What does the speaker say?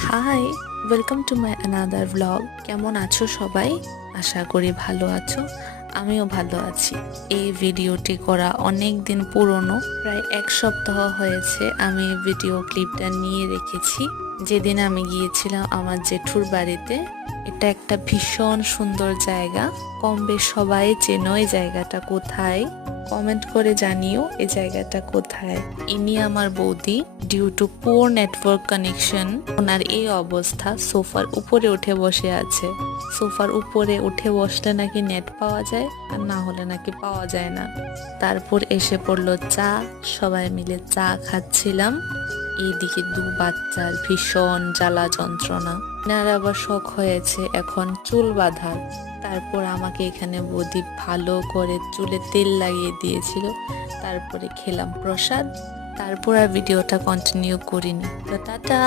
High, welcome to my another vlog. কেমন আছো সবাই? আশা করি ভালো আছো। আমিও ভালো আছি। এই ভিডিওটি করা অনেক দিন পুরনো, প্রায় এক সপ্তাহ হয়েছে আমি ভিডিও ক্লিপটা নিয়ে রেখেছি। যেদিন আমি গিয়েছিলাম আমার জেঠুর বাড়িতে। এটা একটা ভীষণ সুন্দর জায়গা। কম বেশ সবাই চেনো এই জায়গাটা কোথায়। কমেন্ট করে জানিও এই জায়গাটা কোথায়। ইনি আমার বৌদি। Due to poor network connection ওনার এই অবস্থা। সোফার উপরে উঠে বসে আছে। সোফার উপরে উঠে বসলে নাকি নেট পাওয়া যায়, আর না হলে নাকি পাওয়া যায় না। তারপর এসে পড়লো চা। সবাই মিলে চা খাচ্ছিলাম। এইদিকে দু বাচ্চার ভীষণ জ্বালা যন্ত্রণা। এনার আবার শখ হয়েছে এখন চুল বাঁধার। তারপর আমাকে এখানে বৌদি ভালো করে চুলে তেল লাগিয়ে দিয়েছিল। তারপরে খেলাম প্রসাদ। তারপর আর ভিডিওটা কন্টিনিউ করিনি। তো টাটা।